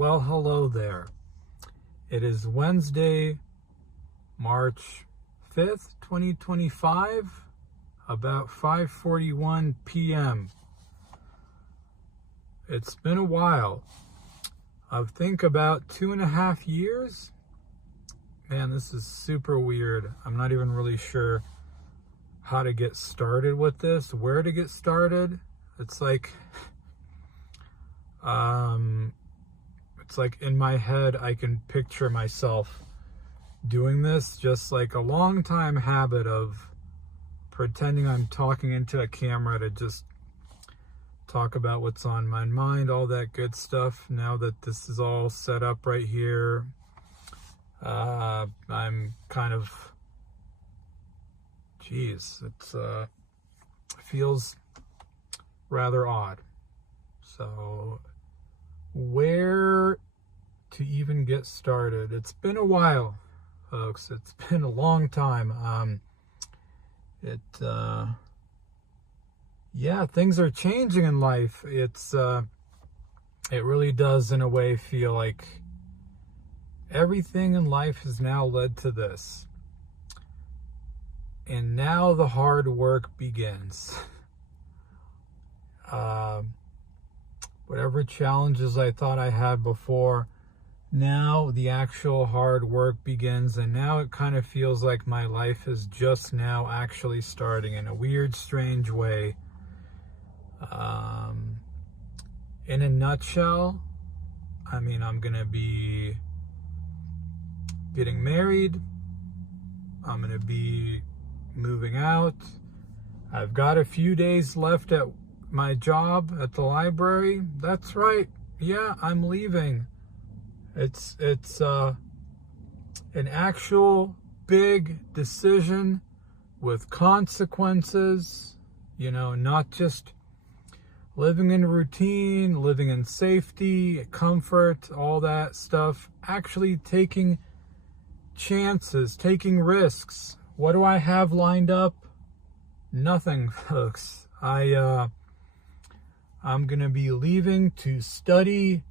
Well, hello there. It is Wednesday, March 5th, 2025, about 5:41 p.m. It's been a while. I think about 2.5 years. Man, this is super weird. I'm not even really sure how to get started with this, where to get started. It's like in my head, I can picture myself doing this, just like a long time habit of pretending I'm talking into a camera to just talk about what's on my mind, all that good stuff. Now that this is all set up right here, I'm kind of, it feels rather odd. So where to even get started? It's been a while, folks. It's been a long time. Things are changing in life. It really does, in a way, feel like everything in life has now led to this. And now the hard work begins. Whatever challenges I thought I had before, now the actual hard work begins, and now it kind of feels like my life is just now actually starting in a weird, strange way. In a nutshell, I'm going to be getting married. I'm going to be moving out. I've got a few days left at my job at the library. That's right. Yeah, I'm leaving. It's an actual big decision with consequences, not just living in routine, living in safety, comfort, all that stuff. Actually taking chances, taking risks. What do I have lined up? Nothing, folks. I'm going to be leaving to study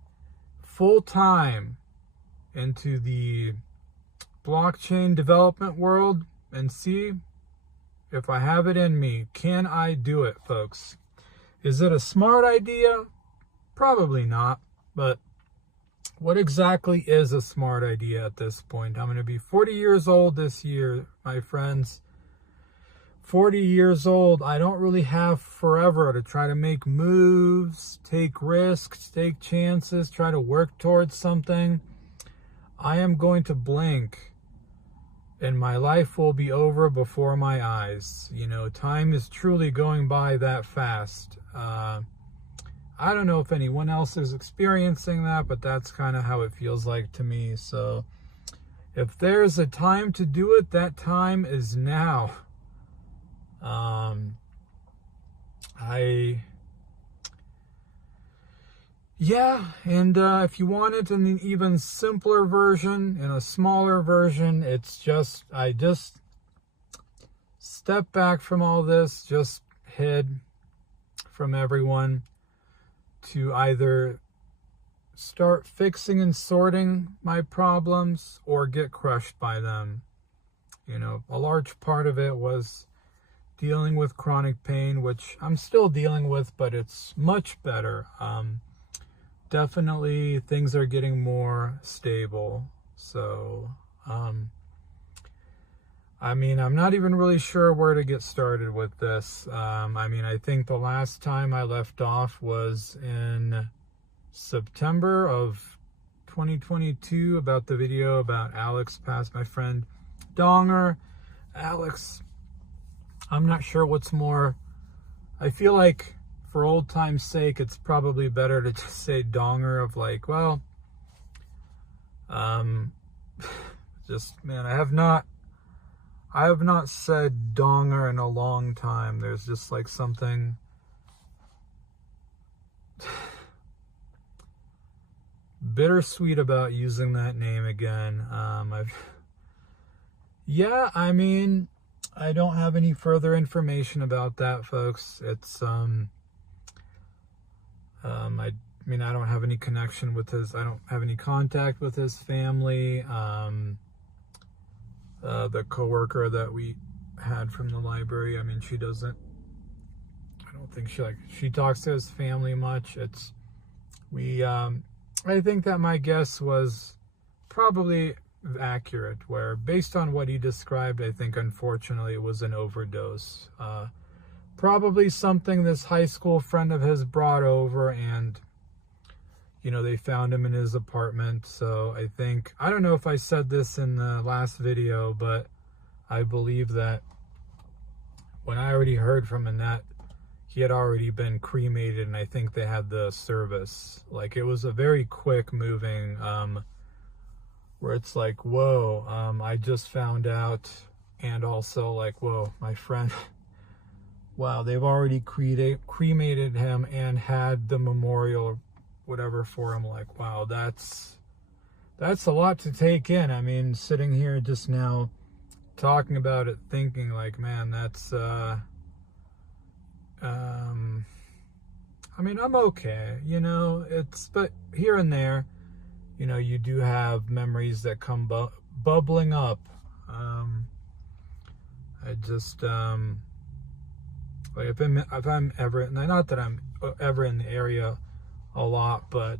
full-time into the blockchain development world and see if I have it in me. Can I do it, folks? Is it a smart idea? Probably not. But what exactly is a smart idea at this point? I'm going to be 40 years old this year, my friends. 40 years old. I don't really have forever to try to make moves, take risks, take chances, try to work towards something. I am going to blink and my life will be over before my eyes. Time is truly going by that fast. I don't know if anyone else is experiencing that, but that's kind of how it feels like to me. So if there's a time to do it, that time is now. If you want it in an even simpler version, in a smaller version, I just stepped back from all this, just hid from everyone to either start fixing and sorting my problems or get crushed by them. A large part of it was dealing with chronic pain, which I'm still dealing with, but it's much better. Definitely things are getting more stable. So, I'm not even really sure where to get started with this. I think the last time I left off was in September of 2022 about the video about Alex passed, my friend Donger. Alex, I'm not sure what's more. I feel like for old time's sake, it's probably better to just say Donger of I have not said Donger in a long time. There's just something bittersweet about using that name again. I don't have any further information about that, folks. It's mean, I don't have any connection with I don't have any contact with his family. The coworker that we had from the library, I mean, I don't think she talks to his family much. I think that my guess was probably accurate, where based on what he described, I think unfortunately it was an overdose. Probably something this high school friend of his brought over, and they found him in his apartment. So I don't know if I said this in the last video, but I believe that when I already heard from Annette, he had already been cremated, and I think they had the service. Like, it was a very quick moving, where it's like, whoa, I just found out, and also like, whoa, my friend, wow, they've already cremated him and had the memorial, whatever, for him. Like, wow, that's a lot to take in. I mean, sitting here just now talking about it, thinking like, man, that's I mean, I'm okay, but here and there, you do have memories that come bubbling up. I just, like, if I'm ever, not that I'm ever in the area a lot, but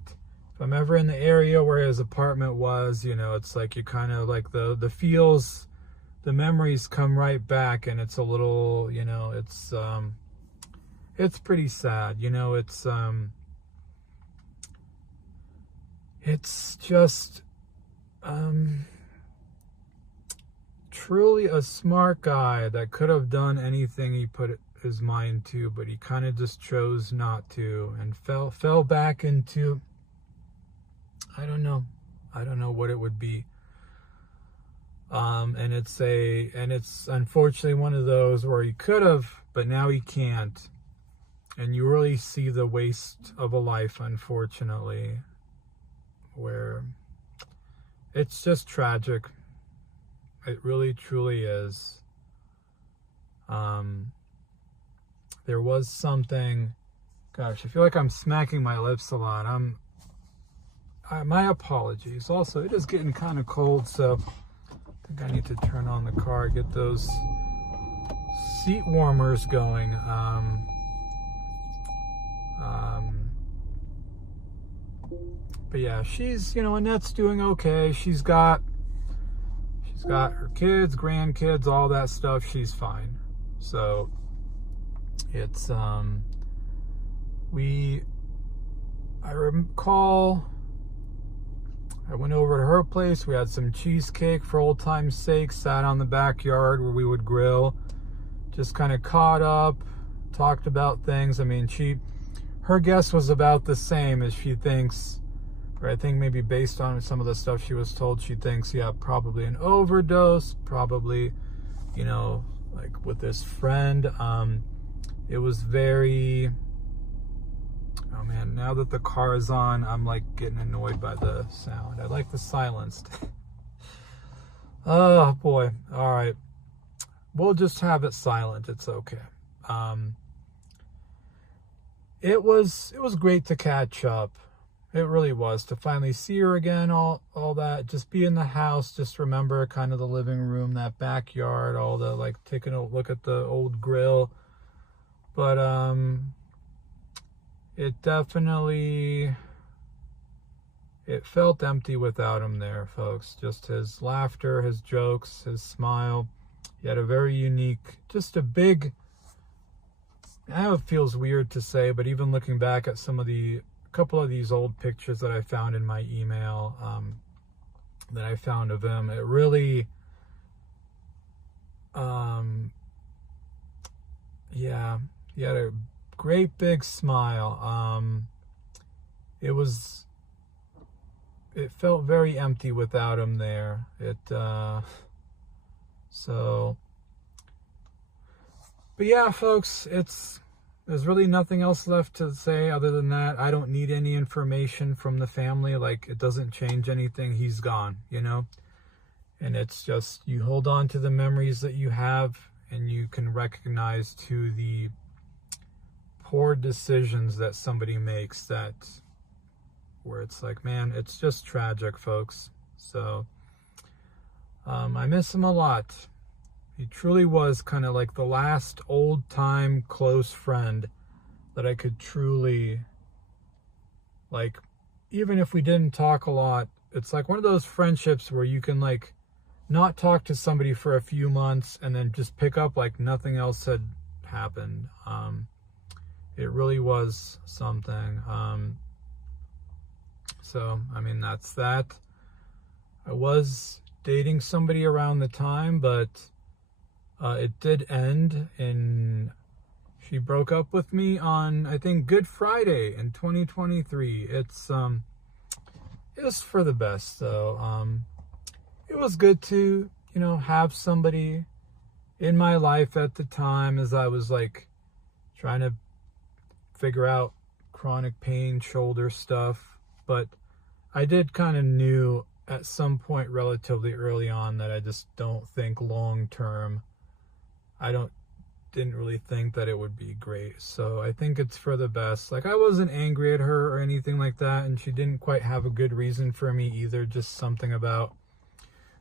if I'm ever in the area where his apartment was, it's like you kind of like the feels, the memories come right back, and it's a little, it's pretty sad, it's just truly a smart guy that could have done anything he put his mind to, but he kind of just chose not to, and fell back into, I don't know what it would be. And it's unfortunately one of those where he could have, but now he can't. And you really see the waste of a life, unfortunately, where it's just tragic. It really, truly is. There was something, gosh, I feel like I'm smacking my lips a lot. My apologies. Also, it is getting kind of cold, so I think I need to turn on the car, get those seat warmers going. But yeah, she's, Annette's doing okay. She's got her kids, grandkids, all that stuff. She's fine. So it's, I recall I went over to her place. We had some cheesecake for old time's sake, sat on the backyard where we would grill, just kind of caught up, talked about things. I mean, her guess was about the same as she thinks, or I think maybe based on some of the stuff she was told, she thinks, yeah, probably an overdose, probably, like with this friend. It was very, oh man, now that the car is on, I'm like getting annoyed by the sound. I like the silenced. Oh boy. All right. We'll just have it silent. It's okay. It was great to catch up. It really was, to finally see her again, all that, just be in the house, just remember kind of the living room, that backyard, all the, like, taking a look at the old grill. But it definitely, it felt empty without him there, folks. Just his laughter, his jokes, his smile. He had a very unique, just a big, I know it feels weird to say, but even looking back at a couple of these old pictures that I found in my email, that I found of him, it really, yeah, he had a great big smile. It felt very empty without him there. But yeah, folks, there's really nothing else left to say other than that. I don't need any information from the family. Like, it doesn't change anything. He's gone, and it's just, you hold on to the memories that you have, and you can recognize to the poor decisions that somebody makes that where it's like, man, it's just tragic, folks. So I miss him a lot. He truly was kind of like the last old-time close friend that I could truly, like, even if we didn't talk a lot, it's like one of those friendships where you can, like, not talk to somebody for a few months and then just pick up like nothing else had happened. It really was something. So, I mean, that's that. I was dating somebody around the time, but it did end in, she broke up with me on, I think, Good Friday in 2023. It was for the best, though. It was good to, you know, have somebody in my life at the time as I was like trying to figure out chronic pain, shoulder stuff. But I did kind of knew at some point relatively early on that I just don't think long term, didn't really think that it would be great. So I think it's for the best. Like, I wasn't angry at her or anything like that, and she didn't quite have a good reason for me either. Just something about,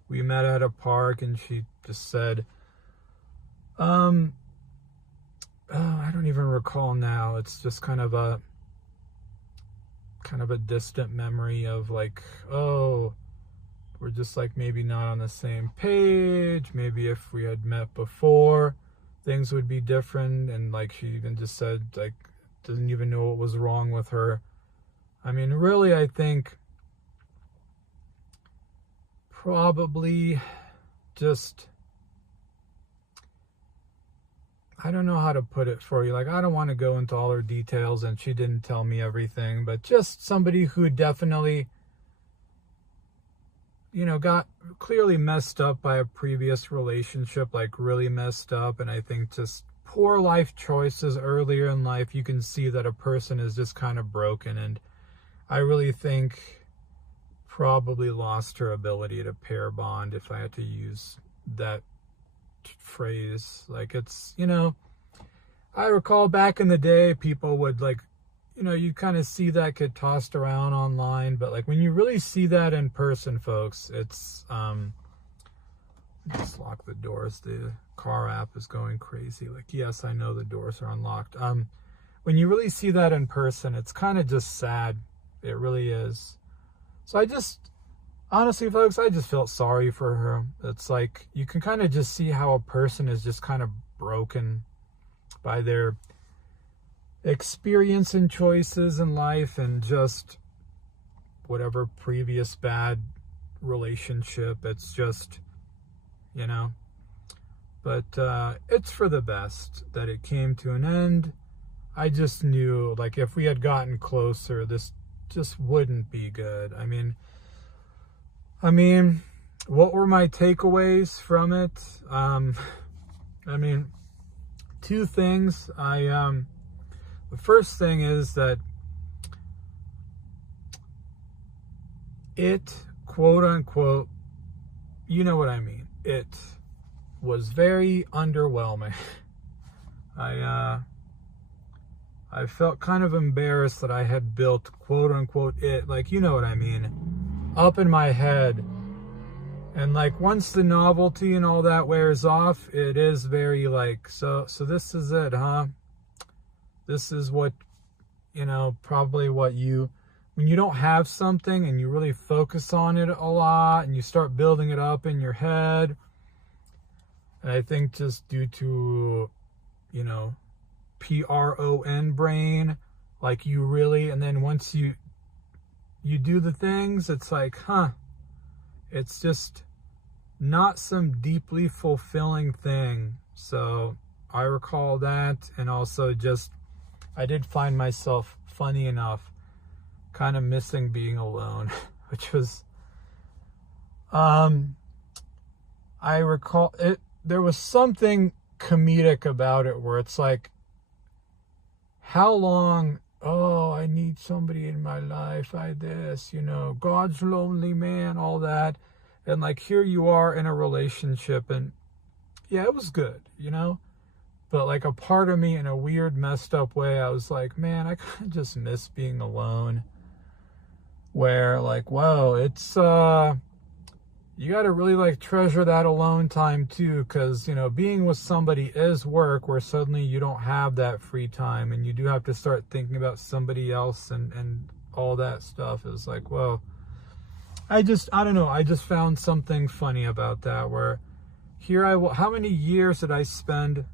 we met at a park and she just said, I don't even recall now. It's just kind of a distant memory of like, oh, we're just like maybe not on the same page. Maybe if we had met before, things would be different. And like, she even just said, like, doesn't even know what was wrong with her. I mean, really, I think probably just, I don't know how to put it for you. Like, I don't want to go into all her details, and she didn't tell me everything, but just somebody who definitely, you know, got clearly messed up by a previous relationship, like really messed up. And I think just poor life choices earlier in life, you can see that a person is just kind of broken. And I really think probably lost her ability to pair bond, if I had to use that phrase. Like, it's, you know, I recall back in the day, people would like, you know, you kind of see that get tossed around online, but like when you really see that in person, folks, it's just lock the doors. The car app is going crazy. Like, yes, I know the doors are unlocked. When you really see that in person, it's kind of just sad. It really is. So I just, honestly, folks, I just felt sorry for her. It's like, you can kind of just see how a person is just kind of broken by their experience and choices in life and just whatever previous bad relationship. It's just, you know, but it's for the best that it came to an end. I just knew, like, if we had gotten closer, this just wouldn't be good. I mean, what were my takeaways from it? I mean, two things. The first thing is that it, quote unquote, you know what I mean, it was very underwhelming. I felt kind of embarrassed that I had built, quote unquote, it, like, you know what I mean, up in my head. And like, once the novelty and all that wears off, it is very like, so this is it, huh? This is what, you know, probably what you, when you don't have something and you really focus on it a lot and you start building it up in your head. And I think just due to, you know, PRON brain, like you really, and then once you do the things, it's like, huh, it's just not some deeply fulfilling thing. So I recall that. And also just, I did find myself, funny enough, kind of missing being alone, which was, I recall it, there was something comedic about it where it's like, how long, oh, I need somebody in my life, this, you know, God's lonely man, all that. And like, here you are in a relationship, and yeah, it was good, you know, but like a part of me in a weird, messed up way, I was like, man, I kind of just miss being alone. where like, whoa, it's you got to really like treasure that alone time too, because, you know, being with somebody is work, where suddenly you don't have that free time and you do have to start thinking about somebody else, and all that stuff is like, whoa. I don't know, I just found something funny about that, where here how many years did I spend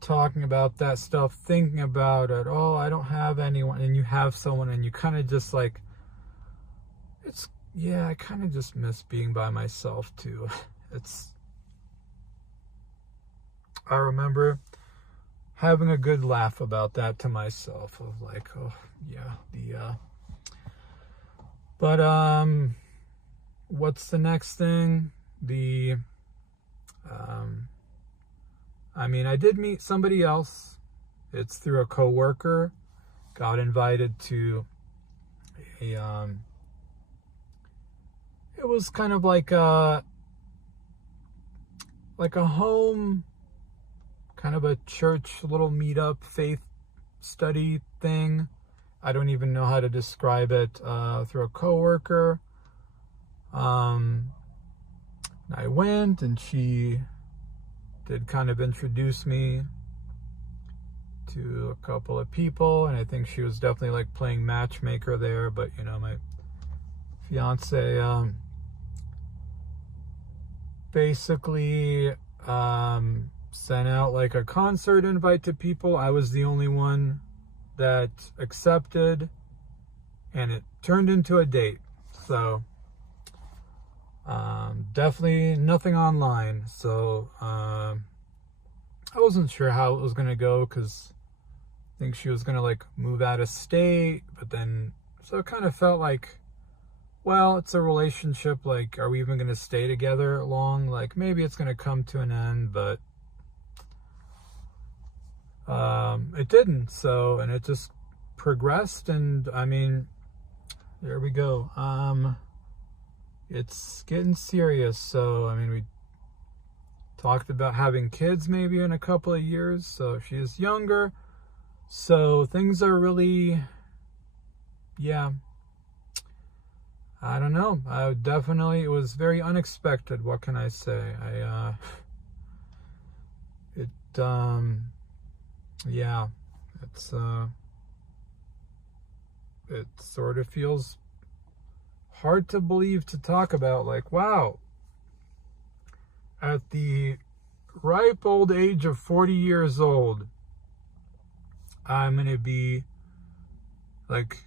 talking about that stuff, thinking about it, I don't have anyone, and you have someone, and you kind of just like, I kind of just miss being by myself too. I remember having a good laugh about that to myself, of like, but what's the next thing? I did meet somebody else. It's through a coworker. Got invited to it was kind of like a home, kind of a church little meetup, faith study thing. I don't even know how to describe it, through a coworker. I went, and she did kind of introduce me to a couple of people, and I think she was definitely like playing matchmaker there, but you know, my fiance basically sent out like a concert invite to people. I was the only one that accepted, and it turned into a date. So definitely nothing online. So I wasn't sure how it was gonna go, because I think she was gonna like move out of state, but then so it kind of felt like, well, it's a relationship, like, are we even going to stay together long? Like, maybe it's going to come to an end, but it didn't. So, and it just progressed, and I mean, there we go. It's getting serious. So, I mean, we talked about having kids maybe in a couple of years. So she is younger. So things are really, I don't know. It was very unexpected. What can I say? It sort of feels hard to believe, to talk about, like, wow, at the ripe old age of 40 years old, I'm going to be like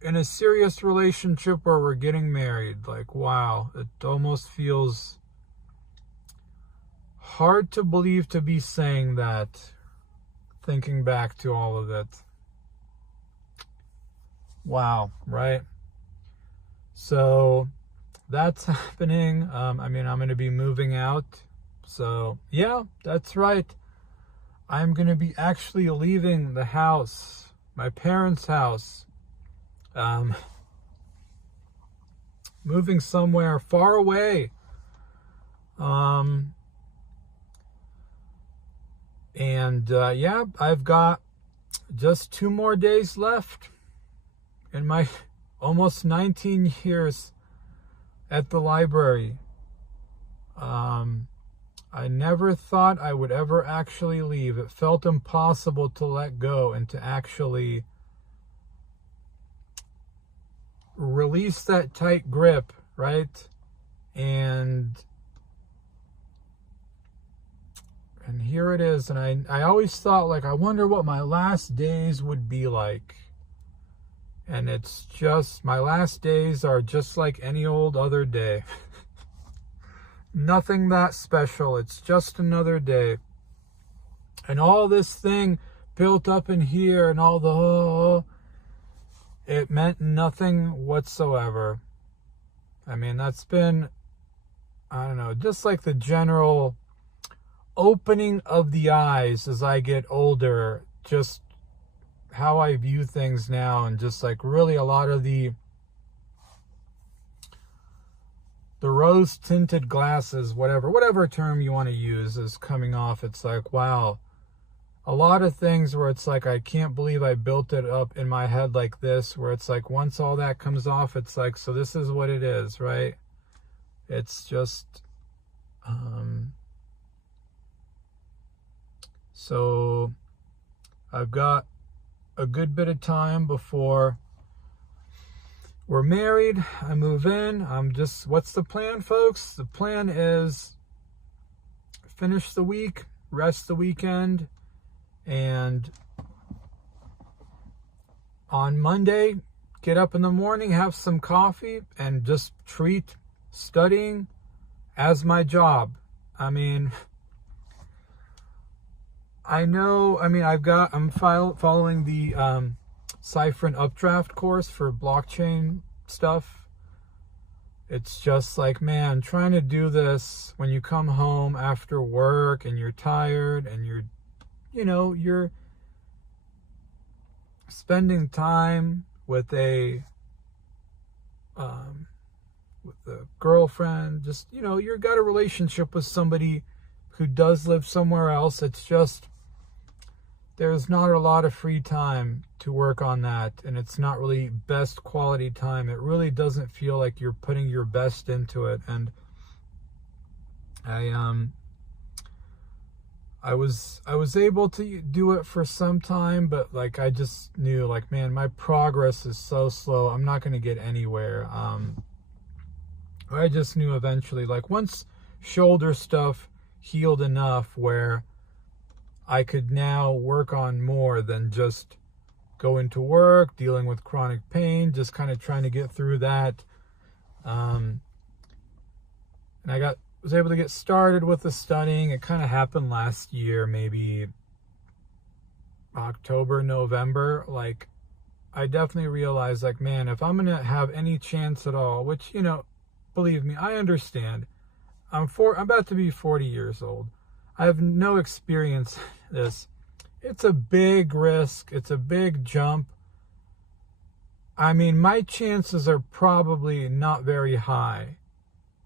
in a serious relationship where we're getting married. Like, wow, it almost feels hard to believe to be saying that, thinking back to all of it. Wow, right? So that's happening. I'm going to be moving out. So yeah, that's right. I'm going to be actually leaving the house, my parents' house, moving somewhere far away. I've got just 2 more days left in my almost 19 years at the library. I never thought I would ever actually leave. It felt impossible to let go and to actually release that tight grip, right? And here it is. And I always thought, like, I wonder what my last days would be like. And it's just, my last days are just like any old other day. Nothing that special. It's just another day. And all this thing built up in here and all the, it meant nothing whatsoever. I mean, that's been, I don't know, just like the general opening of the eyes as I get older, just how I view things now, and just like really a lot of the rose-tinted glasses, whatever term you want to use, is coming off. It's like, wow, a lot of things where it's like, I can't believe I built it up in my head like this, where it's like, once all that comes off, it's like, so this is what it is, right? It's just, so I've got a good bit of time before we're married. I move in. What's the plan, folks? The plan is finish the week, rest the weekend, and on Monday, get up in the morning, have some coffee, and just treat studying as my job. I mean, I'm following the Cipher and Updraft course for blockchain stuff. It's just like, man, trying to do this when you come home after work and you're tired and you're spending time with a girlfriend, just, you've got a relationship with somebody who does live somewhere else. It's just, there's not a lot of free time to work on that, and it's not really best quality time. It really doesn't feel like you're putting your best into it. And I was able to do it for some time, but like, I just knew, like, man, my progress is so slow. I'm not going to get anywhere. I just knew eventually, like, once shoulder stuff healed enough where I could now work on more than just going to work, dealing with chronic pain, just kind of trying to get through that. And I was able to get started with the studying. It kind of happened last year, maybe October, November. Like, I definitely realized, like, man, if I'm going to have any chance at all, which, believe me, I understand. I'm about to be 40 years old. I have no experience in this. It's a big risk. It's a big jump. I mean, my chances are probably not very high.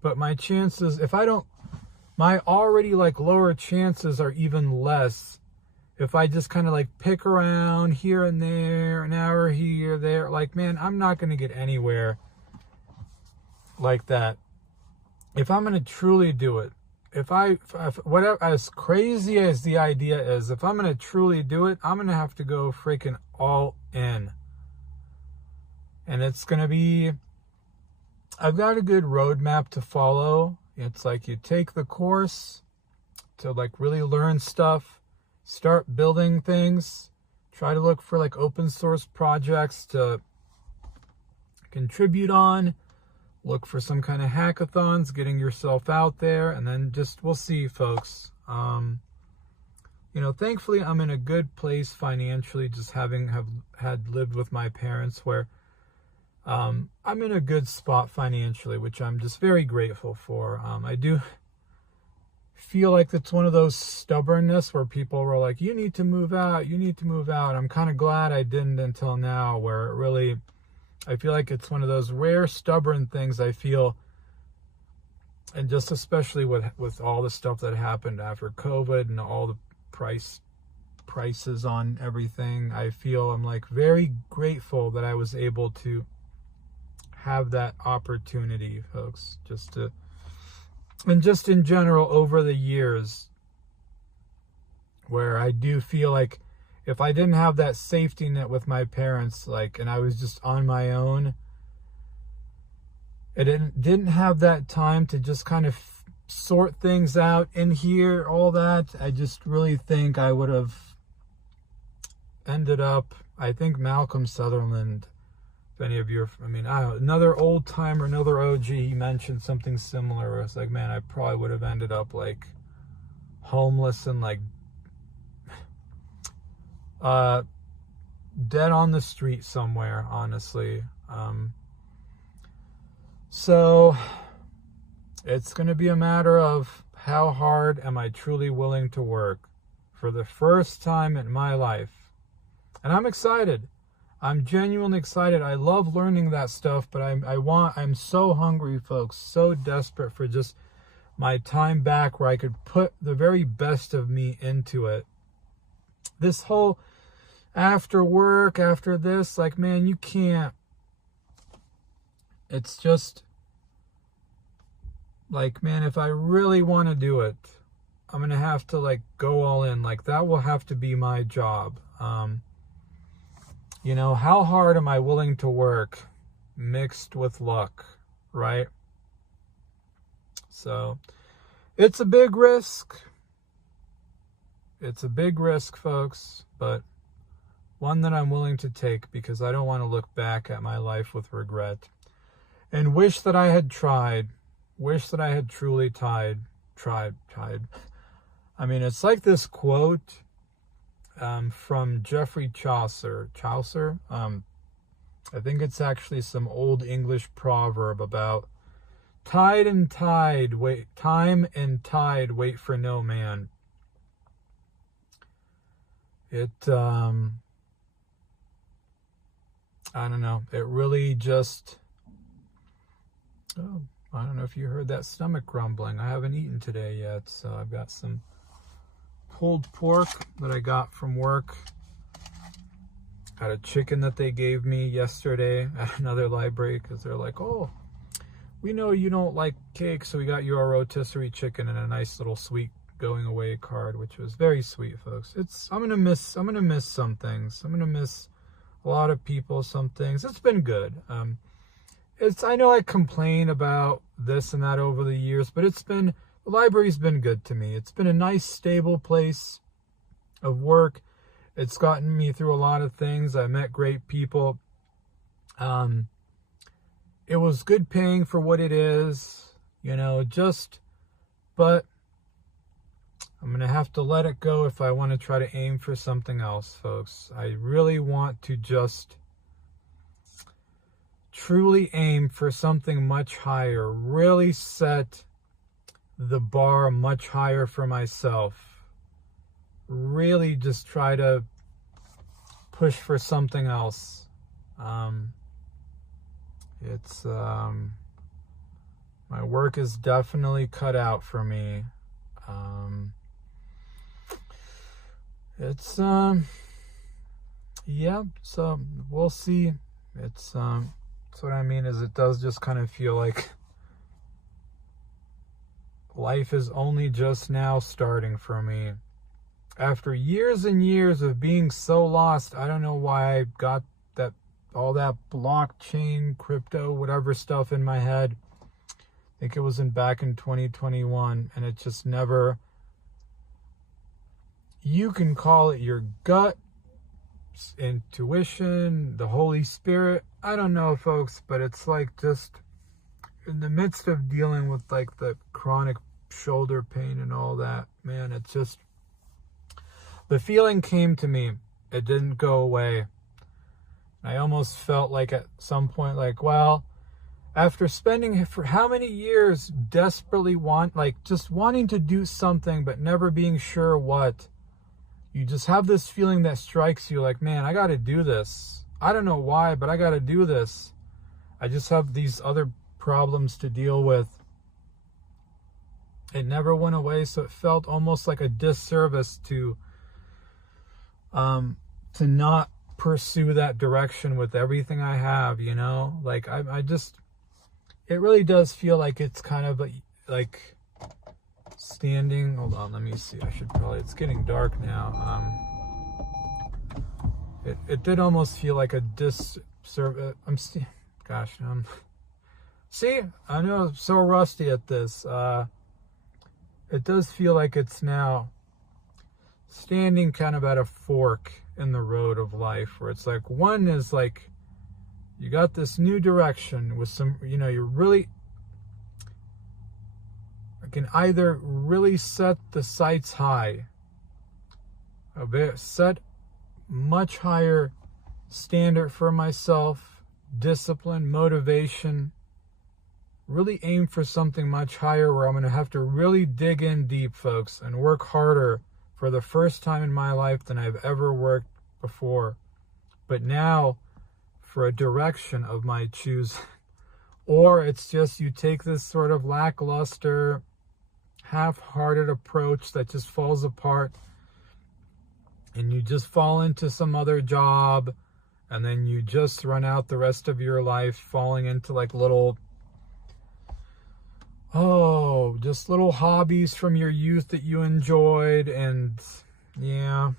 But my chances, my already like lower chances are even less if I just kind of like pick around here and there, an hour here, there. Like, man, I'm not going to get anywhere like that. If I'm going to truly do it, if whatever, as crazy as the idea is, if I'm going to truly do it, I'm going to have to go freaking all in. And it's going to be, I've got a good roadmap to follow. It's like, you take the course to like really learn stuff, start building things, try to look for like open source projects to contribute on, look for some kind of hackathons, getting yourself out there, and then just, we'll see, folks. Thankfully I'm in a good place financially, just had lived with my parents, where I'm in a good spot financially, which I'm just very grateful for. I do feel like it's one of those stubbornness where people were like, you need to move out. I'm kind of glad I didn't until now, where it really, I feel like it's one of those rare stubborn things I feel, and just especially with all the stuff that happened after COVID and all the prices on everything, I feel I'm like very grateful that I was able to have that opportunity, folks, and just in general over the years, where I do feel like if I didn't have that safety net with my parents, like, and I was just on my own, I didn't have that time to just kind of sort things out in here, all that, I just really think I would have ended up, I think Malcolm Sutherland, if any of you are, I don't know, another old timer, another OG, he mentioned something similar, where it's like, man, I probably would have ended up like homeless and like dead on the street somewhere, honestly. So it's going to be a matter of how hard am I truly willing to work for the first time in my life. And I'm excited. I'm genuinely excited. I love learning that stuff, but I'm so hungry, folks, so desperate for just my time back where I could put the very best of me into it. this whole after work, after this, like, man, you can't. It's just like, man, if I really want to do it, I'm going to have to like go all in. Like, that will have to be my job. You know, how hard am I willing to work mixed with luck, right? So it's a big risk. It's a big risk, folks, but one that I'm willing to take because I don't want to look back at my life with regret and wish that I had tried, wish that I had truly tried. I mean, it's like this quote from Geoffrey Chaucer. I think it's actually some old English proverb about time and tide wait for no man. It I don't know. It really just, I don't know if you heard that stomach grumbling. I haven't eaten today yet, so I've got some pulled pork that I got from work. Got a chicken that they gave me yesterday at another library because they're like, oh, we know you don't like cake, so we got you a rotisserie chicken and a nice little sweet going away card, which was very sweet, folks. I'm gonna miss some things. I'm gonna miss a lot of people, some things. It's been good. I know I complain about this and that over the years, but the library's been good to me. It's been a nice, stable place of work. It's gotten me through a lot of things. I met great people. It was good paying for what it is, but I'm going to have to let it go if I want to try to aim for something else, folks. I really want to just truly aim for something much higher, really set the bar much higher for myself, really just try to push for something else. My work is definitely cut out for me. So we'll see. That's what I mean, is it does just kind of feel like life is only just now starting for me. After years and years of being so lost, I don't know why I got all that blockchain, crypto, whatever stuff in my head. I think it was back in 2021, and it just never, you can call it your gut, intuition, the Holy Spirit. I don't know, folks, but it's like just in the midst of dealing with like the chronic shoulder pain and all that, man, it's just, the feeling came to me. It didn't go away. I almost felt like at some point, like, well, after spending for how many years desperately wanting to do something, but never being sure what, you just have this feeling that strikes you like, man, I got to do this. I don't know why, but I got to do this. I just have these other problems to deal with. It never went away, so it felt almost like a disservice to not pursue that direction with everything I have, like I just, it really does feel like it's kind of like standing, hold on, let me see, it's getting dark now. It did almost feel like a disservice. See, I know I'm so rusty at this. It does feel like it's now standing kind of at a fork in the road of life, where it's like, one is like, you got this new direction with some, you're really, I can either really set the sights high, set much higher standard for myself, discipline, motivation, really aim for something much higher where I'm going to have to really dig in deep, folks, and work harder for the first time in my life than I've ever worked before. But now, for a direction of my choosing. Or it's just you take this sort of lackluster, half-hearted approach that just falls apart. and you just fall into some other job, and then you just run out the rest of your life falling into like little, just little hobbies from your youth that you enjoyed. And yeah,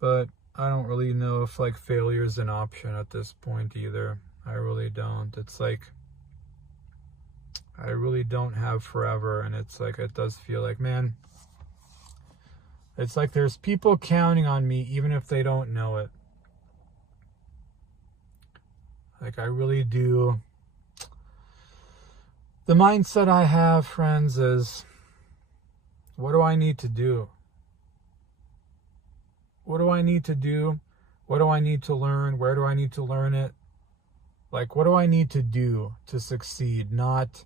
but I don't really know if like failure is an option at this point either. I really don't. It's like, I really don't have forever. And it's like, it does feel like, man, it's like there's people counting on me even if they don't know it. Like, I really do. The mindset I have, friends, is, what do I need to do? What do I need to do? What do I need to learn? Where do I need to learn it? Like, what do I need to do to succeed? Not,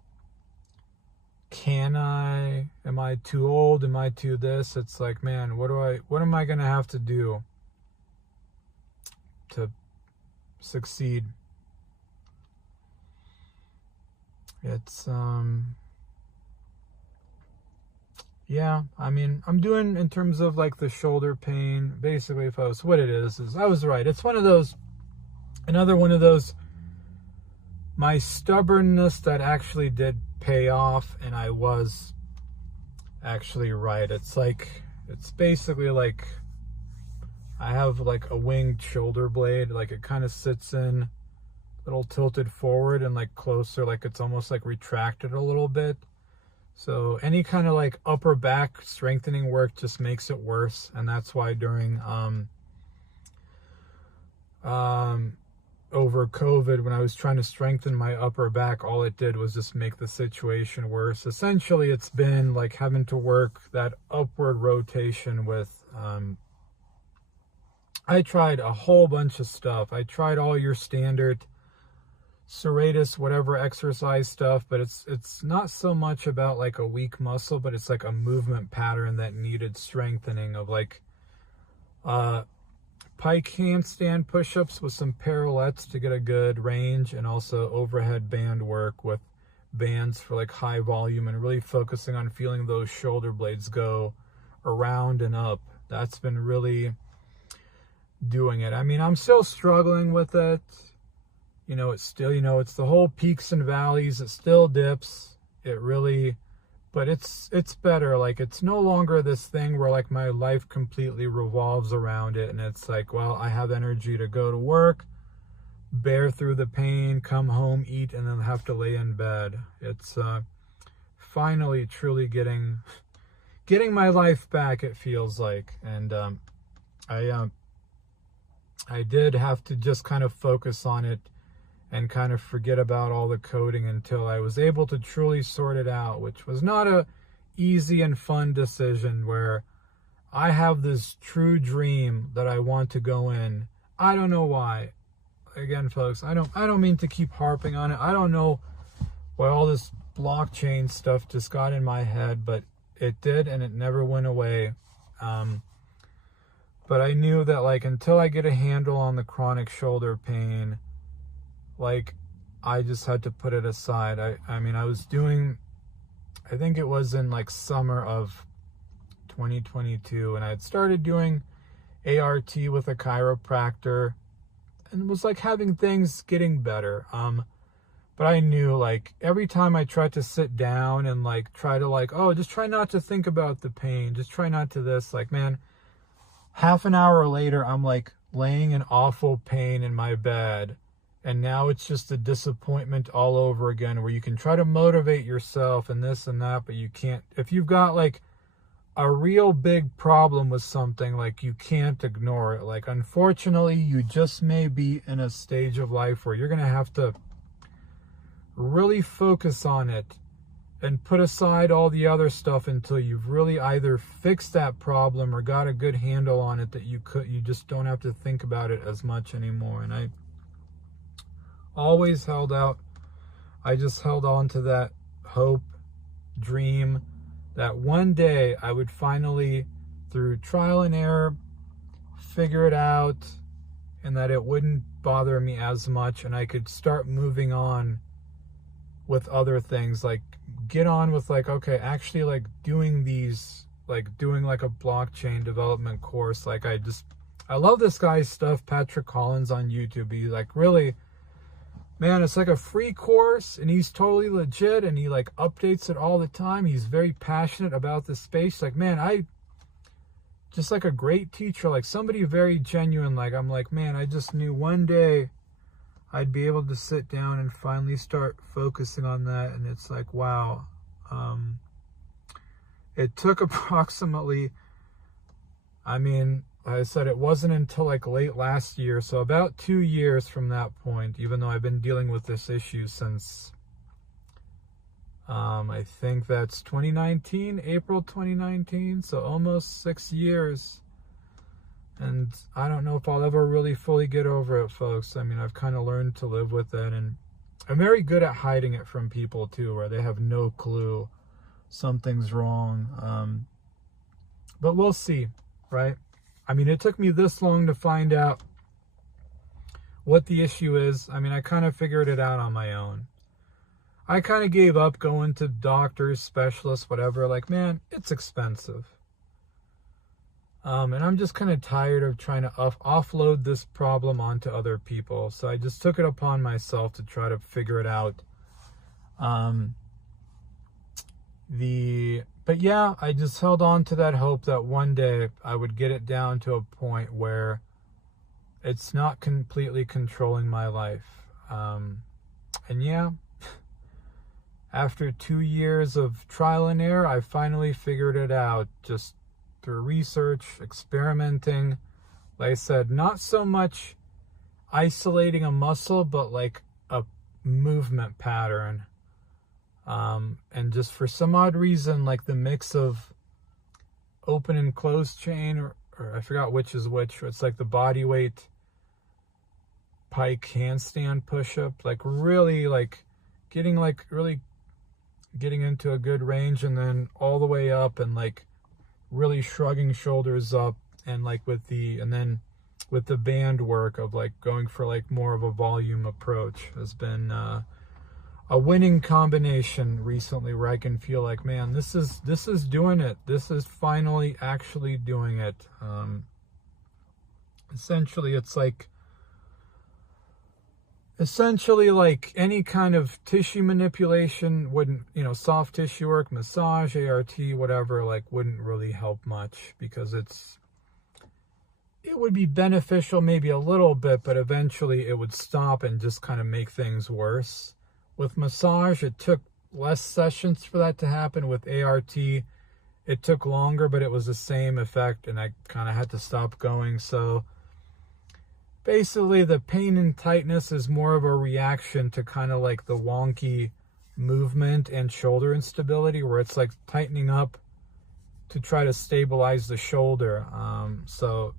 can I? Am I too old? Am I too this? It's like, man, what am I going to have to do to succeed? It's, yeah, I mean, I'm doing, in terms of like the shoulder pain, basically, folks, what it is I was right. It's one of those, another one of those, my stubbornness that actually did pay off, and I was actually right. It's like, it's basically like, I have like a winged shoulder blade, like it kind of sits in, little tilted forward and like closer, like it's almost like retracted a little bit. So any kind of like upper back strengthening work just makes it worse. And that's why during over COVID, when I was trying to strengthen my upper back, all it did was just make the situation worse. Essentially, it's been like having to work that upward rotation with I tried a whole bunch of stuff. I tried all your standard serratus, whatever exercise stuff, but it's not so much about like a weak muscle, but it's like a movement pattern that needed strengthening, of like pike handstand push-ups with some parallettes to get a good range, and also overhead band work with bands for like high volume, and really focusing on feeling those shoulder blades go around and up. That's been really doing it. I mean, I'm still struggling with it. You know, it's still, it's the whole peaks and valleys. It still dips. It really, but it's better. Like, it's no longer this thing where like my life completely revolves around it. And it's like, well, I have energy to go to work, bear through the pain, come home, eat, and then have to lay in bed. It's finally truly getting my life back, it feels like. And I did have to just kind of focus on it and kind of forget about all the coding until I was able to truly sort it out, which was not a easy and fun decision, where I have this true dream that I want to go in. I don't know why. Again, folks, I don't mean to keep harping on it. I don't know why all this blockchain stuff just got in my head, but it did, and it never went away. But I knew that, like, until I get a handle on the chronic shoulder pain, like, I just had to put it aside. I mean, I was doing, I think it was in like summer of 2022, and I had started doing ART with a chiropractor, and it was like having things getting better. But I knew, like, every time I tried to sit down and like try to like, oh, just try not to think about the pain, just try not to this, like, man, half an hour later, I'm like laying in awful pain in my bed. And now it's just a disappointment all over again, where you can try to motivate yourself and this and that, but you can't. If you've got like a real big problem with something, like, you can't ignore it. Like, unfortunately, you just may be in a stage of life where you're going to have to really focus on it and put aside all the other stuff until you've really either fixed that problem or got a good handle on it, that you just don't have to think about it as much anymore. And I always held out. I just held on to that hope, dream, that one day I would finally, through trial and error, figure it out, and that it wouldn't bother me as much, and I could start moving on with other things, like get on with like, okay, actually like doing these like doing like a blockchain development course. Like I love this guy's stuff, Patrick Collins on YouTube. He like really, man, it's like a free course and he's totally legit and he like updates it all the time. He's very passionate about the space. Like, man, just like a great teacher, like somebody very genuine. Like, I'm like, man, I just knew one day I'd be able to sit down and finally start focusing on that. And it's like, wow. It took approximately, I mean, like I said, it wasn't until like late last year. So about 2 years from that point, even though I've been dealing with this issue since, I think that's 2019, April 2019. So almost 6 years. And I don't know if I'll ever really fully get over it, folks. I mean, I've kind of learned to live with it. And I'm very good at hiding it from people too, where they have no clue something's wrong. But we'll see, right? I mean, it took me this long to find out what the issue is. I mean, I kind of figured it out on my own. I kind of gave up going to doctors, specialists, whatever. Like, man, it's expensive. And I'm just kind of tired of trying to offload this problem onto other people. So I just took it upon myself to try to figure it out. But yeah, I just held on to that hope that one day I would get it down to a point where it's not completely controlling my life. And yeah, after 2 years of trial and error, I finally figured it out just through research, experimenting. Like I said, not so much isolating a muscle, but like a movement pattern. And just for some odd reason, like the mix of open and closed chain, or I forgot which is which. It's like the body weight pike handstand push-up, like really getting into a good range, and then all the way up and like really shrugging shoulders up, and like with the band work of like going for like more of a volume approach has been a winning combination recently, where I can feel like, man, this is doing it. This is finally actually doing it. Essentially like any kind of tissue manipulation wouldn't, soft tissue work, massage, ART, whatever, like wouldn't really help much, because it would be beneficial maybe a little bit, but eventually it would stop and just kind of make things worse. With massage, it took less sessions for that to happen. With ART, it took longer, but it was the same effect, and I kind of had to stop going. So basically, the pain and tightness is more of a reaction to kind of like the wonky movement and shoulder instability, where it's like tightening up to try to stabilize the shoulder. So,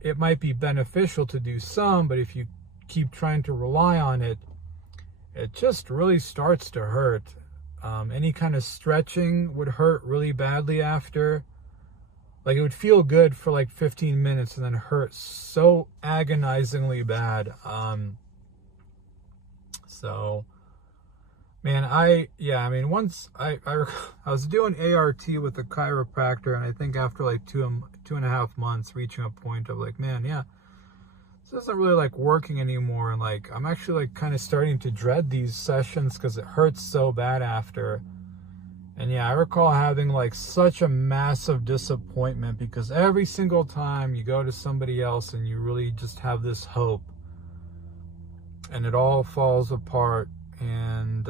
it might be beneficial to do some, but if you keep trying to rely on it, it just really starts to hurt. Any kind of stretching would hurt really badly after. Like, it would feel good for like 15 minutes and then hurt so agonizingly bad. So, man, once I was doing ART with a chiropractor, and I think after like 2.5 months, reaching a point of like, man, yeah, this isn't really like working anymore, and like I'm actually like kind of starting to dread these sessions because it hurts so bad after. And yeah, I recall having like such a massive disappointment, because every single time you go to somebody else and you really just have this hope, and it all falls apart. And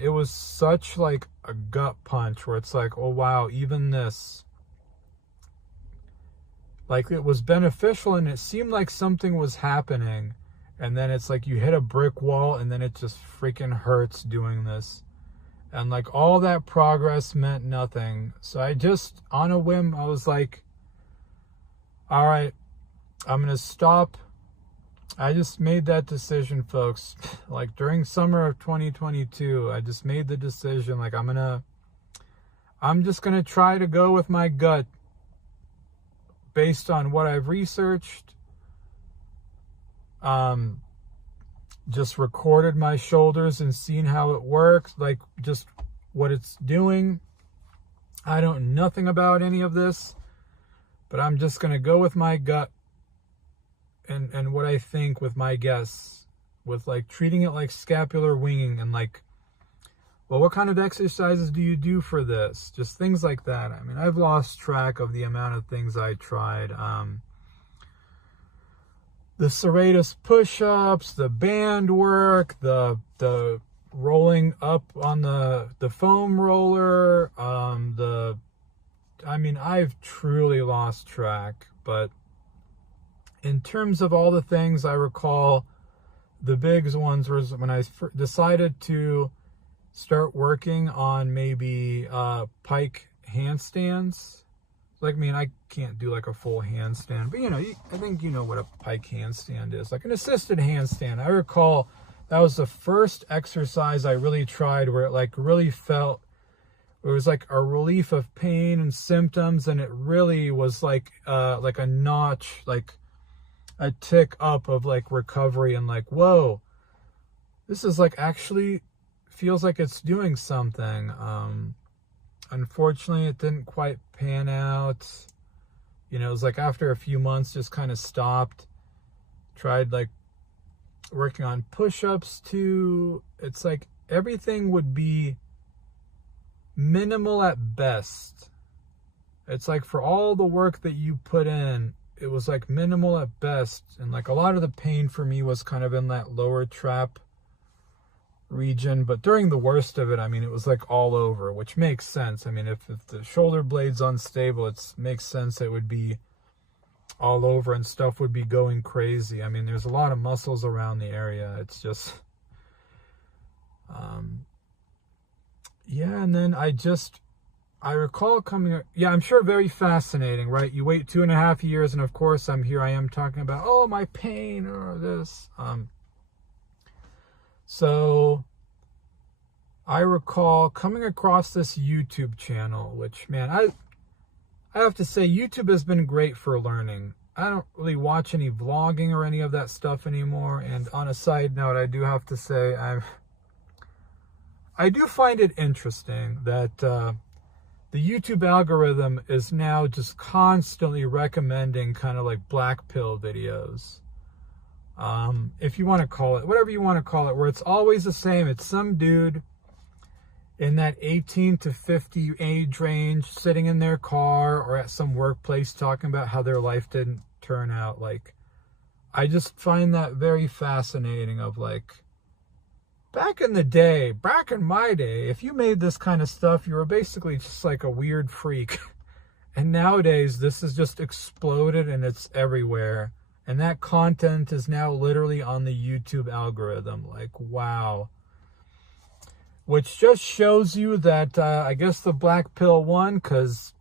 it was such like a gut punch, where it's like, oh wow, even this, like, it was beneficial and it seemed like something was happening, and then it's like you hit a brick wall, and then it just freaking hurts doing this, and like all that progress meant nothing. So I just, on a whim, I was like, all right, I'm gonna stop. I just made that decision, folks. Like during summer of 2022, I just made the decision, like I'm just gonna try to go with my gut based on what I've researched. just recorded my shoulders and seen how it works, like just what it's doing. I don't know nothing about any of this, but I'm just going to go with my gut and what I think with my guess, with like treating it like scapular winging and like, well, what kind of exercises do you do for this? Just things like that. I mean, I've lost track of the amount of things I tried. The serratus push-ups, the band work, the rolling up on the foam roller, I mean, I've truly lost track. But in terms of all the things I recall, the biggest ones was when I decided to start working on maybe pike handstands. Like, I mean, I can't do like a full handstand, but I think you know what a pike handstand is, like an assisted handstand. I recall that was the first exercise I really tried where it like really felt, it was like a relief of pain and symptoms, and it really was like a notch, like a tick up of like recovery, and like, whoa, this is like actually feels like it's doing something. Unfortunately, it didn't quite pan out. It was like after a few months, just kind of stopped. Tried like working on push-ups too. It's like everything would be minimal at best. It's like for all the work that you put in, it was like minimal at best. And like a lot of the pain for me was kind of in that lower trap region, but during the worst of it, I mean, it was like all over, which makes sense. I mean, if the shoulder blade's unstable, it makes sense it would be all over and stuff would be going crazy. I mean, there's a lot of muscles around the area. It's just yeah. And then I recall coming, yeah, I'm sure very fascinating, right? You wait 2.5 years, and of course I am talking about, oh, my pain or this. So I recall coming across this YouTube channel, which, man, I have to say, YouTube has been great for learning. I don't really watch any vlogging or any of that stuff anymore. And on a side note, I do have to say, I do find it interesting that the YouTube algorithm is now just constantly recommending kind of like black pill videos. If you want to call it, whatever you want to call it, where it's always the same. It's some dude in that 18 to 50 age range sitting in their car or at some workplace talking about how their life didn't turn out. Like, I just find that very fascinating of like, back in the day, back in my day, if you made this kind of stuff, you were basically just like a weird freak. And nowadays, this has just exploded and it's everywhere. And that content is now literally on the YouTube algorithm. Like, wow. Which just shows you that, I guess the black pill won, because,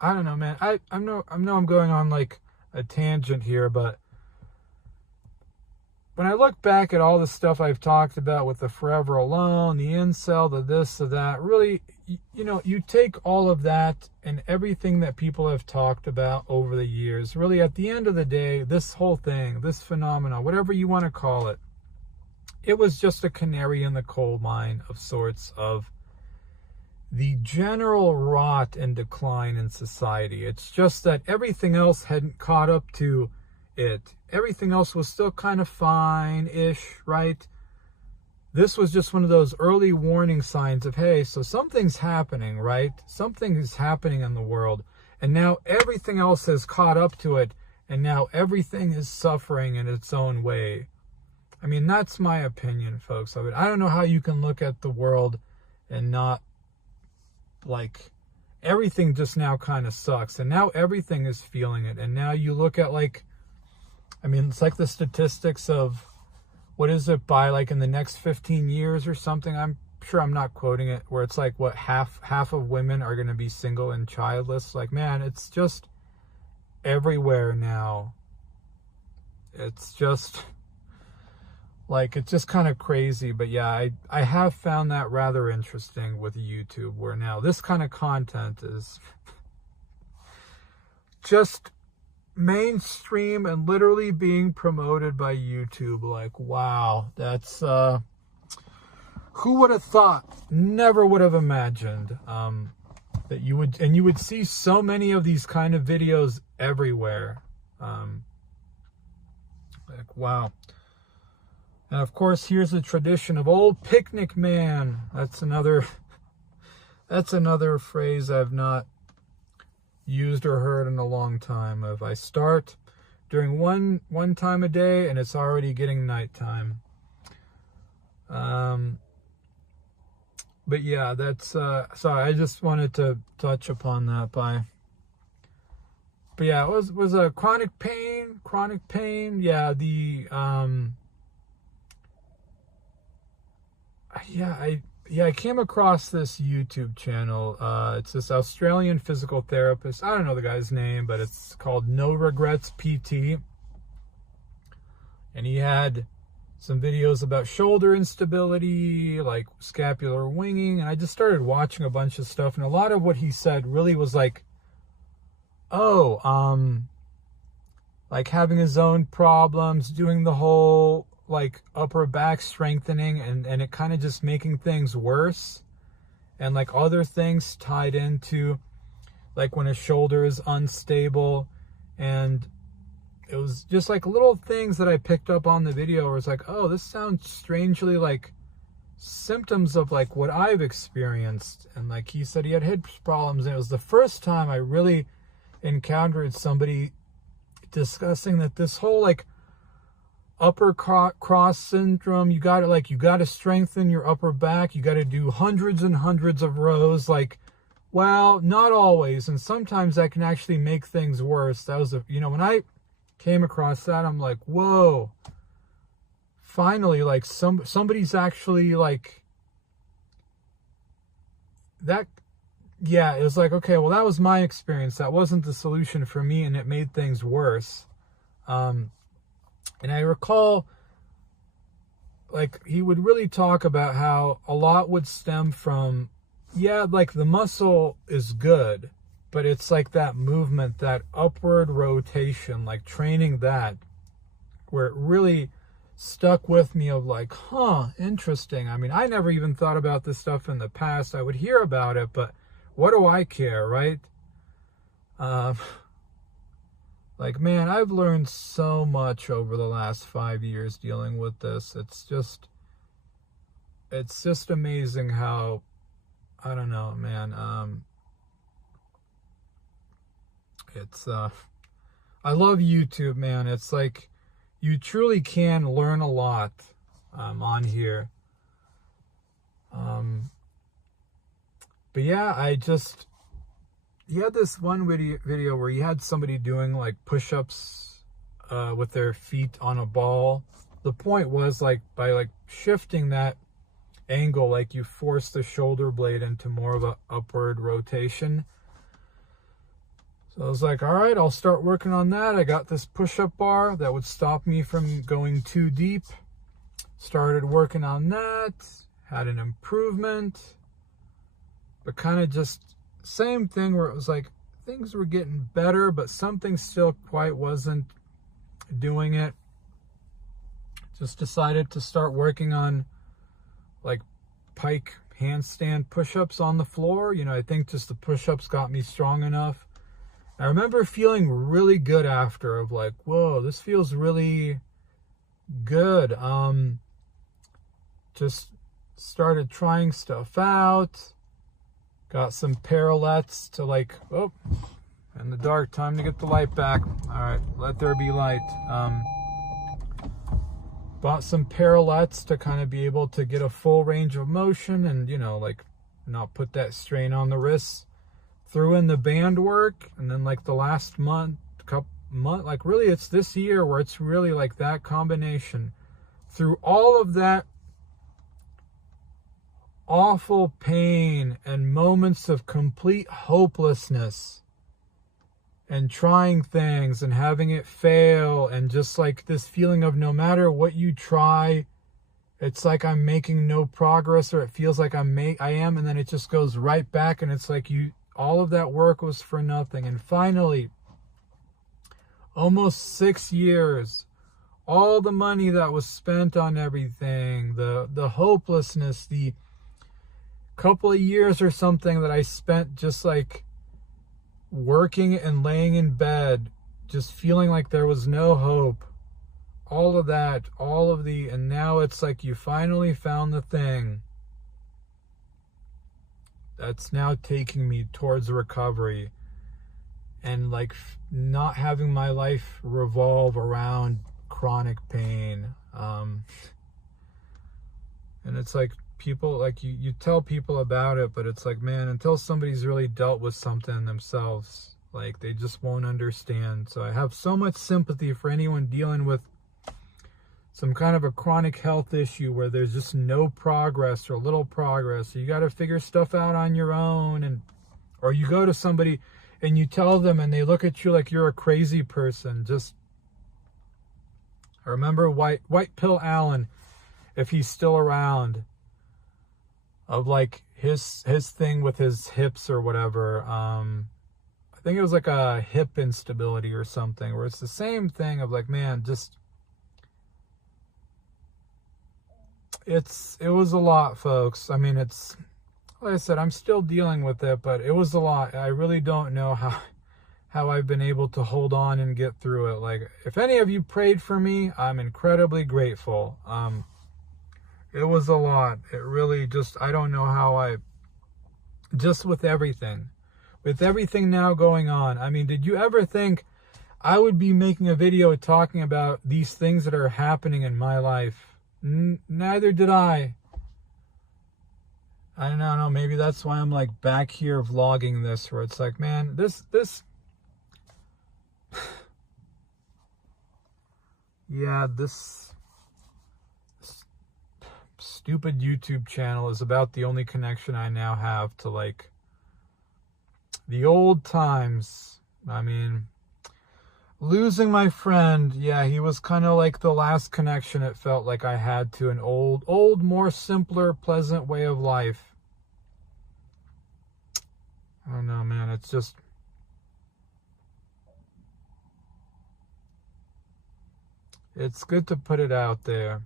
I don't know, man. I know I'm going on like a tangent here, but when I look back at all the stuff I've talked about with the forever alone, the incel, the this, the that, really, you take all of that and everything that people have talked about over the years, really at the end of the day, this whole thing, this phenomena, whatever you want to call it, it was just a canary in the coal mine of sorts of the general rot and decline in society. It's just that everything else hadn't caught up to it. Everything else was still kind of fine-ish, right? This was just one of those early warning signs of, hey, so something's happening, right? Something is happening in the world. And now everything else has caught up to it. And now everything is suffering in its own way. I mean, that's my opinion, folks. I don't know how you can look at the world and not, like, everything just now kind of sucks. And now everything is feeling it. And now you look at, like, I mean, it's like the statistics of, what is it, by like in the next 15 years or something, I'm sure I'm not quoting it, where it's like, what, half of women are going to be single and childless. Like, man, it's just everywhere now. It's just, like, it's just kind of crazy. But yeah, I have found that rather interesting with YouTube, where now this kind of content is just mainstream and literally being promoted by YouTube. Like, wow, that's who would have thought? Never would have imagined that you would see so many of these kind of videos everywhere. Like, wow. And of course, here's the tradition of old picnic man. That's another phrase I've not used or heard in a long time. If I start during one time a day and it's already getting nighttime. But yeah, that's sorry, I just wanted to touch upon that. But yeah, it was a chronic pain. Yeah, I came across this YouTube channel. It's this Australian physical therapist. I don't know the guy's name, but it's called No Regrets PT. And he had some videos about shoulder instability, like scapular winging. And I just started watching a bunch of stuff. And a lot of what he said really was like, like having his own problems, doing the whole like upper back strengthening and it kind of just making things worse, and like other things tied into like when his shoulder is unstable. And it was just like little things that I picked up on the video where it's like, oh, this sounds strangely like symptoms of like what I've experienced. And like he said he had hip problems, and it was the first time I really encountered somebody discussing that this whole like upper cross syndrome, you got to strengthen your upper back, you got to do hundreds and hundreds of rows. Like, well, not always, and sometimes that can actually make things worse. That was when I came across that, I'm like, whoa, finally, like somebody's actually like that. Yeah, it was like, okay, well, that was my experience. That wasn't the solution for me, and it made things worse. And I recall, like, he would really talk about how a lot would stem from, yeah, like the muscle is good, but it's like that movement, that upward rotation, like training that, where it really stuck with me of like, huh, interesting. I mean, I never even thought about this stuff in the past. I would hear about it, but what do I care, right? Like, man, I've learned so much over the last 5 years dealing with this. It's just amazing how, I don't know, man. I love YouTube, man. It's like, you truly can learn a lot on here. But yeah, he had this one video where he had somebody doing like push-ups with their feet on a ball. The point was like by like shifting that angle, like you force the shoulder blade into more of a upward rotation. So I was like, all right, I'll start working on that. I got this push-up bar that would stop me from going too deep. Started working on that, had an improvement, but kind of just same thing where it was like things were getting better, but something still quite wasn't doing it. Just decided to start working on like pike handstand push-ups on the floor. I think just the push-ups got me strong enough. I remember feeling really good after, of like, whoa, this feels really good. Just started trying stuff out. Got some parallettes to like, oh, in the dark, time to get the light back. All right, let there be light. Bought some parallettes to kind of be able to get a full range of motion and, like not put that strain on the wrists. Threw in the band work, and then like the last month, like really it's this year where it's really like that combination. Through all of that awful pain and moments of complete hopelessness and trying things and having it fail, and just like this feeling of no matter what you try, it's like I'm making no progress, or it feels like I am, and then it just goes right back, and it's like all of that work was for nothing. And finally, almost 6 years. All the money that was spent on everything, the hopelessness, the couple of years or something that I spent just like working and laying in bed, just feeling like there was no hope. All of that, and now it's like you finally found the thing that's now taking me towards recovery and like not having my life revolve around chronic pain. And it's like people, like you tell people about it, but it's like, man, until somebody's really dealt with something themselves, like they just won't understand. So I have so much sympathy for anyone dealing with some kind of a chronic health issue where there's just no progress or little progress. So you got to figure stuff out on your own, or you go to somebody and you tell them and they look at you like you're a crazy person. I remember White Pill Allen, if he's still around, of like his thing with his hips or whatever. I think it was like a hip instability or something, where it's the same thing of like, man, just it was a lot, folks. I mean, it's, like I said, I'm still dealing with it, but it was a lot. I really don't know how I've been able to hold on and get through it. Like, if any of you prayed for me, I'm incredibly grateful. It was a lot. It really just, I don't know how just with everything now going on. I mean, did you ever think I would be making a video talking about these things that are happening in my life? Neither did I. I don't know, maybe that's why I'm like back here vlogging this, where it's like, man, this yeah, this stupid YouTube channel is about the only connection I now have to like the old times. I mean, losing my friend, yeah, he was kind of like the last connection it felt like I had to an old, more simpler, pleasant way of life. I don't know, man, it's just, it's good to put it out there.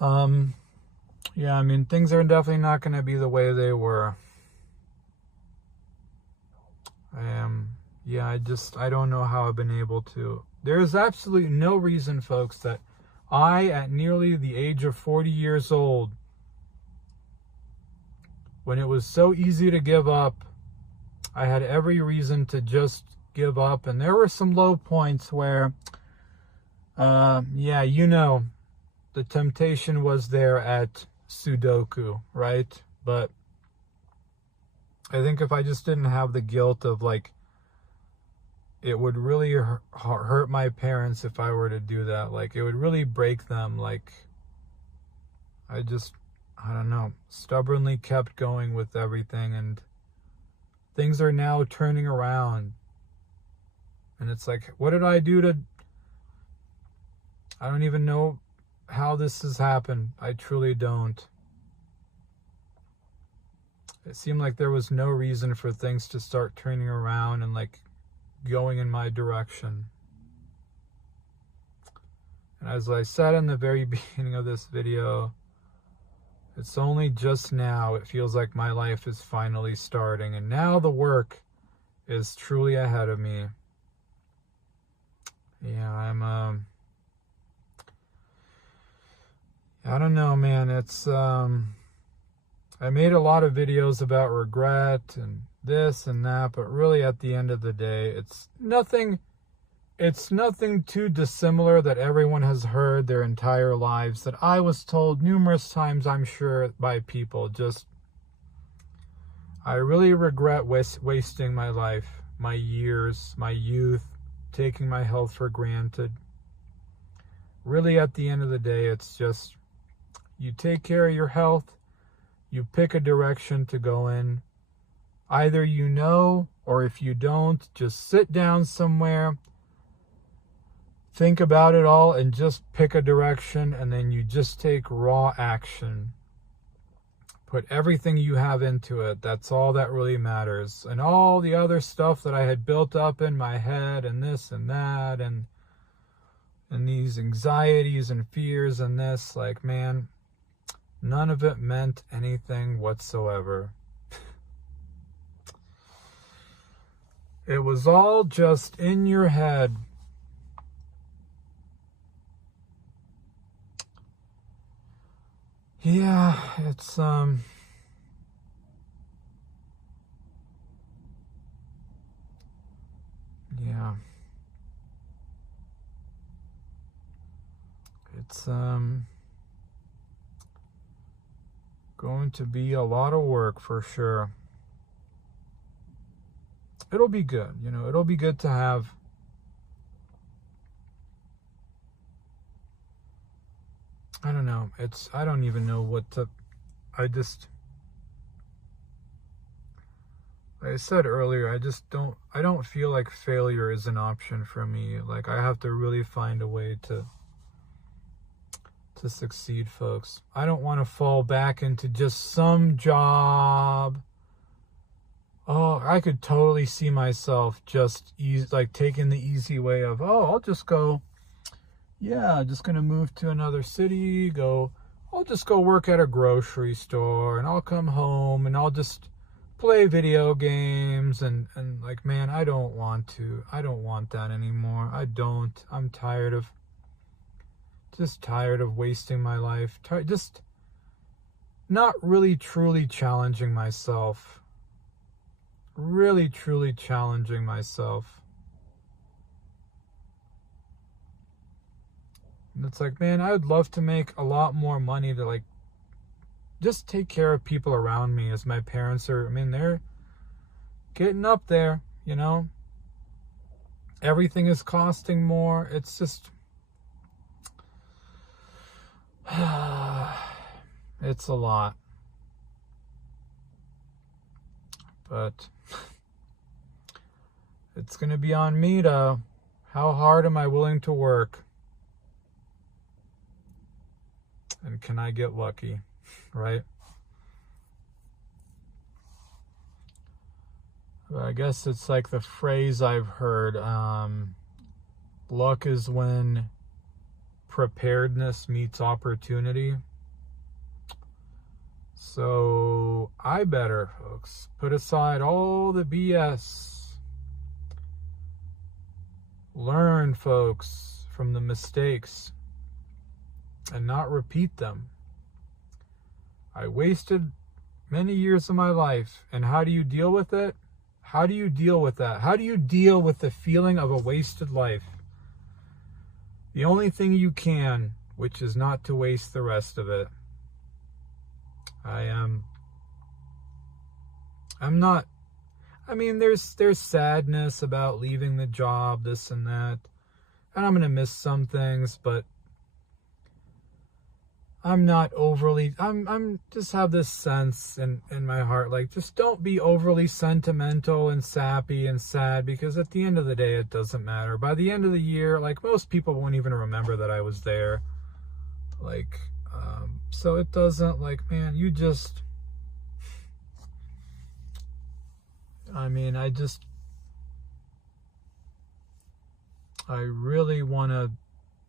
Yeah, I mean, things are definitely not going to be the way they were. Yeah, I don't know how I've been able to. There's absolutely no reason, folks, that I, at nearly the age of 40 years old, when it was so easy to give up, I had every reason to just give up. And there were some low points where, yeah, you know, the temptation was there at Sudoku, right? But I think if I just didn't have the guilt of like, it would really hurt my parents if I were to do that. Like, it would really break them. Like, I don't know, stubbornly kept going with everything, and things are now turning around. And it's like, what did I do to, I don't even know how this has happened. I truly don't. It seemed like there was no reason for things to start turning around and like going in my direction. And as I said in the very beginning of this video, it's only just now it feels like my life is finally starting, and now the work is truly ahead of me. Yeah, I don't know, man. It's I made a lot of videos about regret and this and that, but really at the end of the day, it's nothing too dissimilar that everyone has heard their entire lives, that I was told numerous times, I'm sure, by people. Just, I really regret wasting my life, my years, my youth, taking my health for granted. Really, at the end of the day, it's just, you take care of your health, you pick a direction to go in. Either you know, or if you don't, just sit down somewhere, think about it all, and just pick a direction, and then you just take raw action. Put everything you have into it. That's all that really matters. And all the other stuff that I had built up in my head, and this and that, and these anxieties and fears and this, like, man, none of it meant anything whatsoever. It was all just in your head. Yeah, it's, yeah. It's, going to be a lot of work for sure. It'll be good, you know, it'll be good to have I don't know. I don't even know what to, like I said earlier, I don't feel like failure is an option for me. Like, I have to really find a way to succeed, folks. I don't want to fall back into just some job. Oh, I could totally see myself just taking the easy way of, I'll just go, just going to move to another city, I'll just go work at a grocery store, and I'll come home and I'll just play video games and like, man, I don't want that anymore. I'm tired of wasting my life, just not really truly challenging myself. Really truly challenging myself. And it's like, man, I would love to make a lot more money to, like, just take care of people around me, as my parents are, they're getting up there, you know. Everything is costing more. It's just it's a lot. But it's going to be on me to, how hard am I willing to work? And can I get lucky, right? I guess it's like the phrase I've heard, luck is when preparedness meets opportunity. So I better, folks, put aside all the BS. Learn, folks, from the mistakes and not repeat them. I wasted many years of my life, and how do you deal with it? How do you deal with that? How do you deal with the feeling of a wasted life? The only thing you can, which is not to waste the rest of it. There's sadness about leaving the job, this and that, and I'm going to miss some things, but I'm not overly, I'm just have this sense in my heart, like, just don't be overly sentimental and sappy and sad, because at the end of the day, it doesn't matter. By the end of the year, like, most people won't even remember that I was there. Like, so it doesn't, like, man, you just, I really want to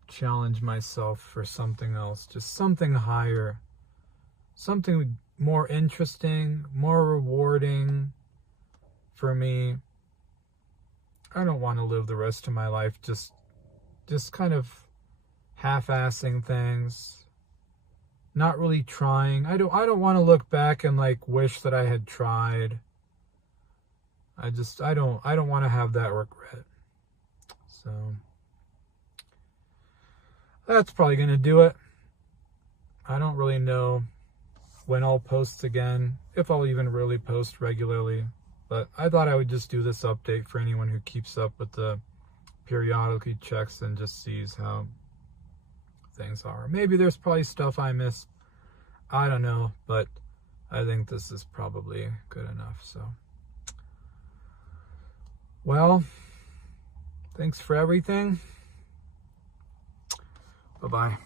challenge myself for something else, just something higher, something more interesting, more rewarding for me. I don't want to live the rest of my life just kind of half-assing things, not really trying. I don't want to look back and, like, wish that I had tried. I don't want to have that regret. So that's probably going to do it. I don't really know when I'll post again, if I'll even really post regularly. But I thought I would just do this update for anyone who keeps up with the periodically checks and just sees how things are. Maybe there's probably stuff I missed. I don't know, but I think this is probably good enough. So, well, thanks for everything. Bye-bye.